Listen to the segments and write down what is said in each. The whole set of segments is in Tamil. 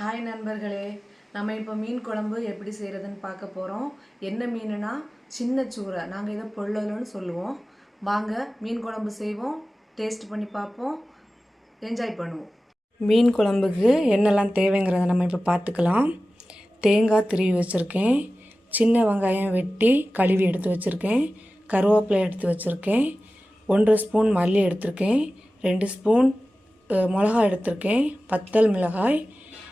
ஹாய் நண்பர்களே. நம்ம இப்போ மீன் குழம்பு எப்படி செய்கிறதுன்னு பார்க்க போகிறோம் என்ன மீனுனா சின்ன சூறை. நாங்கள் இதை பொள்ளலன்னு சொல்லுவோம். வாங்க மீன் குழம்பு செய்வோம். டேஸ்ட் பண்ணி பார்ப்போம். என்ஜாய் பண்ணுவோம். மீன் குழம்புக்கு என்னெல்லாம் தேவைங்கிறத நம்ம இப்போ பார்த்துக்கலாம். தேங்காய் திருவி வச்சுருக்கேன். சின்ன வெங்காயம் வெட்டி கழுவி எடுத்து வச்சுருக்கேன். கருவேப்பிலை எடுத்து வச்சுருக்கேன். ஒன்றரை ஸ்பூன் மல்லி எடுத்திருக்கேன். ரெண்டு ஸ்பூன் மிளகாய் எடுத்திருக்கேன். பத்தல் மிளகாய்.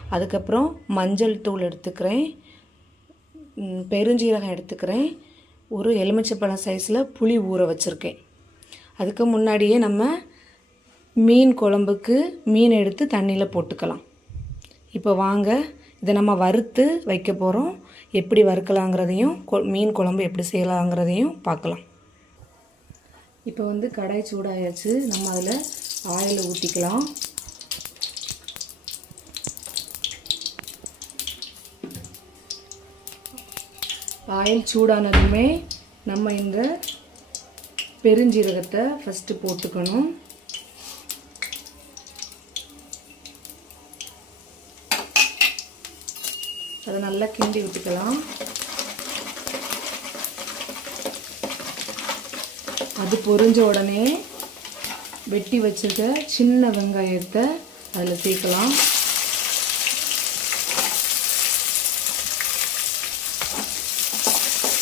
அதுக்கப்புறம் மஞ்சள் தூள் எடுத்துக்கிறேன். பெருஞ்சீரகம் எடுத்துக்கிறேன். ஒரு எலுமிச்சப்பழம் சைஸில் புளி ஊற வச்சுருக்கேன். அதுக்கு முன்னாடியே நம்ம மீன் குழம்புக்கு மீன் எடுத்து தண்ணியில் போட்டுக்கலாம். இப்போ வாங்க இதை நம்ம வறுத்து வைக்க போகிறோம் எப்படி வறுக்கலாங்கிறதையும் கொ- மீன் குழம்பு எப்படி செய்யலாங்கிறதையும் பார்க்கலாம். இப்போ வந்து கடாய் சூடாயாச்சு. நம்ம அதில் ஆயில் ஊற்றிக்கலாம் ஆயில் சூடானதுமே நம்ம இந்த பெருஞ்சீரகத்தை ஃபஸ்ட்டு போட்டுக்கணும். அதை நல்லா கிண்டி விட்டுக்கலாம். அது பொரிஞ்ச உடனே வெட்டி வச்சிருக்க சின்ன வெங்காயத்தை அதில் சேர்க்கலாம்.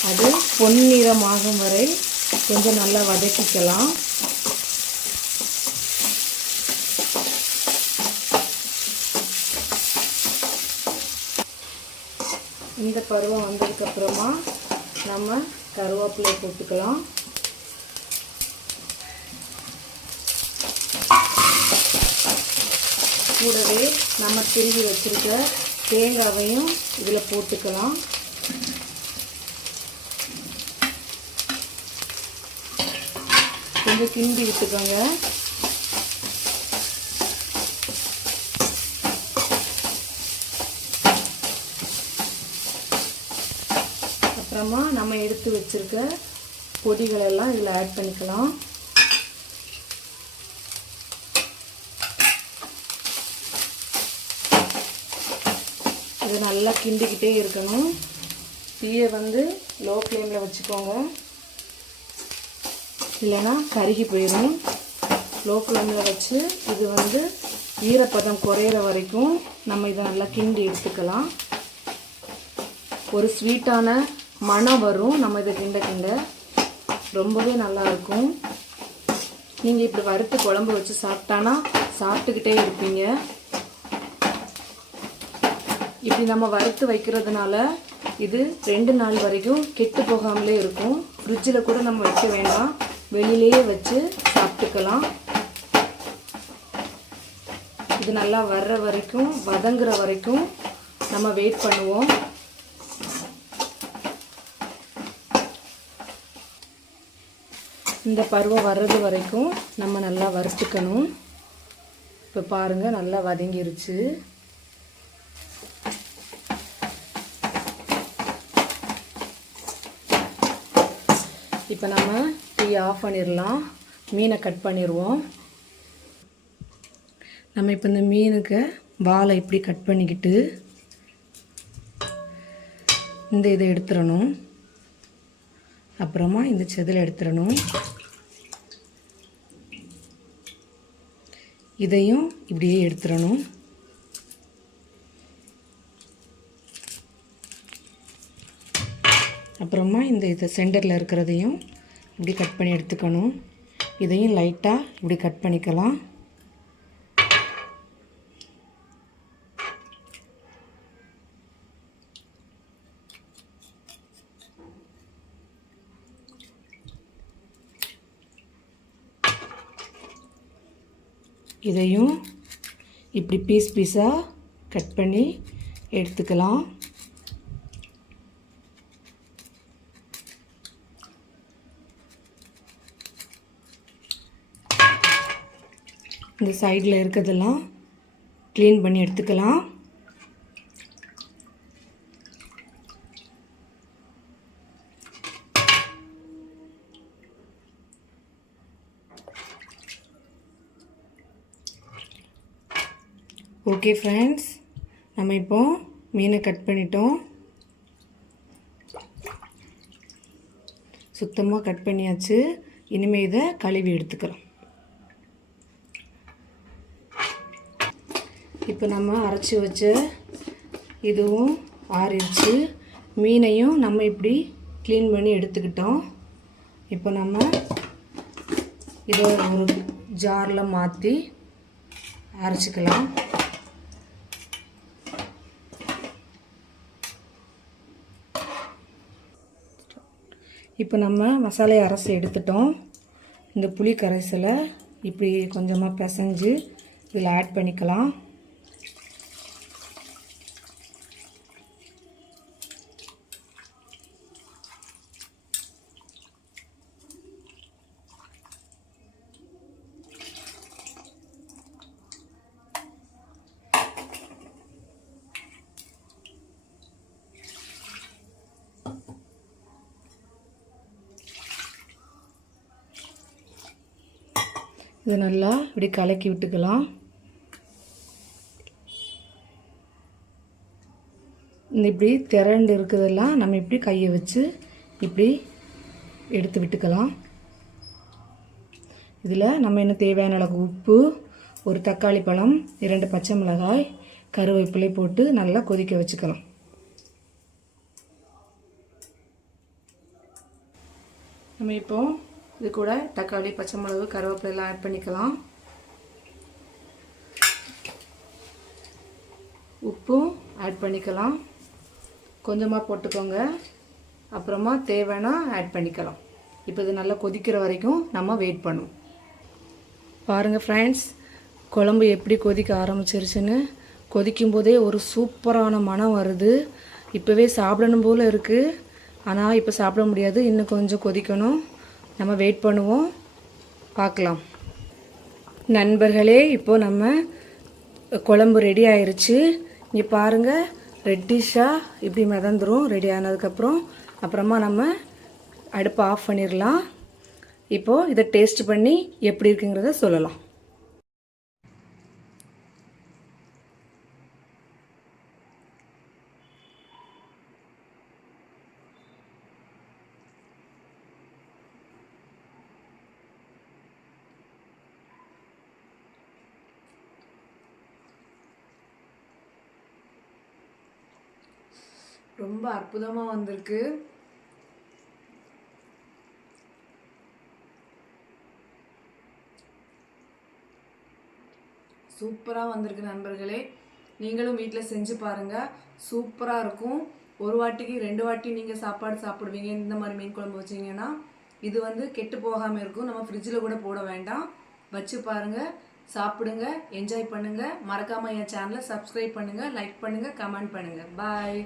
அது பொன்னிறமாகும் வரை கொஞ்சம் நல்லா வதக்கிக்கலாம். இந்த பருவம் வந்ததுக்கப்புறமா நம்ம கருவேப்பிலை போட்டுக்கலாம். கூடவே நம்ம திருவி வச்சிருக்க தேங்காவையும் இதில் போட்டுக்கலாம். கொஞ்சம் கிண்டி விட்டுக்கோங்க. அப்புறமா நம்ம எடுத்து வச்சிருக்க பொடிகளெல்லாம் இதில் ஆட் பண்ணிக்கலாம். இது நல்லா கிண்டிக்கிட்டே இருக்கணும். தீயை வந்து லோ ஃப்ளேமில் வச்சுக்கோங்க. இல்லைன்னா கருகி போயிடும் லோ ஃப்ளேமில் வச்சு இது வந்து ஈரப்பதம் குறையிற வரைக்கும் நம்ம இதை நல்லா கிண்டி எடுத்துக்கலாம். ஒரு ஸ்வீட்டான மணம் வரும். நம்ம இதை கிண்ட கிண்ட ரொம்பவே நல்லா இருக்கும். நீங்கள் இப்படி வறுத்து குழம்பு வச்சு சாப்பிட்டானா சாப்பிட்டுக்கிட்டே இருப்பீங்க. இப்படி நம்ம வறுத்து வைக்கிறதுனால இது ரெண்டு நாள் வரைக்கும் கெட்டு போகாமலே இருக்கும். ஃப்ரிட்ஜில் கூட நம்ம வைக்க வேண்டாம். வெளியிலேயே வச்சு சாப்பிட்டுக்கலாம். இது நல்லா வர்ற வரைக்கும் வதங்குற வரைக்கும் நம்ம வெயிட் பண்ணுவோம். இந்த பருவம் வர்றது வரைக்கும் நம்ம நல்லா வறுத்துக்கணும். இப்போ பாருங்கள் நல்லா வதங்கிருச்சு. இப்போ நம்ம டீ ஆஃப் பண்ணிடலாம் மீனை கட் பண்ணிடுவோம் நம்ம இப்போ இந்த மீனுக்கு வாலை இப்படி கட் பண்ணிக்கிட்டு இந்த இதை எடுத்துடணும். அப்புறமா இந்த செதில் எடுத்துடணும். இதையும் இப்படியே எடுத்துடணும். அப்புறமா இந்த இது சென்டரில் இருக்கிறதையும் இப்படி கட் பண்ணி எடுத்துக்கணும். இதையும் லைட்டாக இப்படி கட் பண்ணிக்கலாம். இதையும் இப்படி பீஸ் பீஸாக கட் பண்ணி எடுத்துக்கலாம். இந்த சைடில் இருக்கிறதெல்லாம் க்ளீன் பண்ணி எடுத்துக்கலாம். ஓகே ஃப்ரெண்ட்ஸ் நம்ம இப்போ மீனை கட் பண்ணிட்டோம். சுத்தமாக கட் பண்ணியாச்சு. இனிமேல் இதை கழுவி எடுத்துக்கிறோம். இப்போ நம்ம அரைச்சி வச்ச இதுவும் ஆறிடுச்சு. மீனையும் நம்ம இப்படி க்ளீன் பண்ணி எடுத்துக்கிட்டோம். இப்போ நம்ம இதை ஒரு ஜாரில் மாற்றி அரைச்சிக்கலாம். இப்போ நம்ம மசாலையை அரைச்சி எடுத்துட்டோம். இந்த புளி கரைசலை இப்படி கொஞ்சமாக பிசைஞ்சு இதில் ஆட் பண்ணிக்கலாம். இதை நல்லா இப்படி கலக்கி விட்டுக்கலாம். இந்த இப்படி திரண்டு இருக்கிறதெல்லாம் நம்ம இப்படி கையை வச்சு இப்படி எடுத்து விட்டுக்கலாம். இதில் நம்ம என்ன தேவையான அளவு உப்பு ஒரு தக்காளி பழம் இரண்டு பச்சை மிளகாய் கருவேப்பிலை போட்டு நல்லா கொதிக்க வச்சுக்கலாம். நம்ம இப்போது இது கூட தக்காளி பச்சை மிளகு கருவேப்பிலை எல்லாம் ஆட் பண்ணிக்கலாம். உப்பும் ஆட் பண்ணிக்கலாம். கொஞ்சமாக போட்டுக்கோங்க. அப்புறமா தேவைன்னா ஆட் பண்ணிக்கலாம். இப்போ இது நல்லா கொதிக்கிற வரைக்கும் நம்ம வெயிட் பண்ணுவோம். பாருங்கள் ஃப்ரெண்ட்ஸ் குழம்பு எப்படி கொதிக்க ஆரம்பிச்சிருச்சுன்னு. கொதிக்கும் போதே ஒரு சூப்பரான மனம் வருது. இப்போவே சாப்பிடணும் போல் இருக்குது ஆனால் இப்போ சாப்பிட முடியாது. இன்னும் கொஞ்சம் கொதிக்கணும். நம்ம வெயிட் பண்ணுவோம். பார்க்கலாம். நண்பர்களே இப்போது நம்ம குழம்பு ரெடி ஆயிடுச்சு இங்கே பாருங்கள் ரெட்டிஷாக இப்படி மிதந்துடும் ரெடி ஆனதுக்கப்புறம். அப்புறமா நம்ம அடுப்பை ஆஃப் பண்ணிடலாம் இப்போது இதை டேஸ்ட் பண்ணி எப்படி இருக்குங்கிறத சொல்லலாம். ரொம்ப அற்புதமாக வந்திருக்கு. சூப்பராக வந்திருக்கு நண்பர்களே. நீங்களும் வீட்டில் செஞ்சு பாருங்கள் சூப்பராக இருக்கும். ஒரு வாட்டிக்கு ரெண்டு வாட்டி நீங்கள் சாப்பாடு சாப்பிடுவீங்க. இந்த மாதிரி மீன் குழம்பு வச்சிங்கன்னா இது வந்து கெட்டு போகாமல் இருக்கும். நம்ம ஃப்ரிட்ஜில் கூட போட வேண்டாம். வச்சு பாருங்கள் சாப்பிடுங்க. என்ஜாய் பண்ணுங்கள் மறக்காமல் என் சேனலை சப்ஸ்கிரைப் பண்ணுங்கள் லைக் பண்ணுங்கள் கமெண்ட் பண்ணுங்கள் பாய்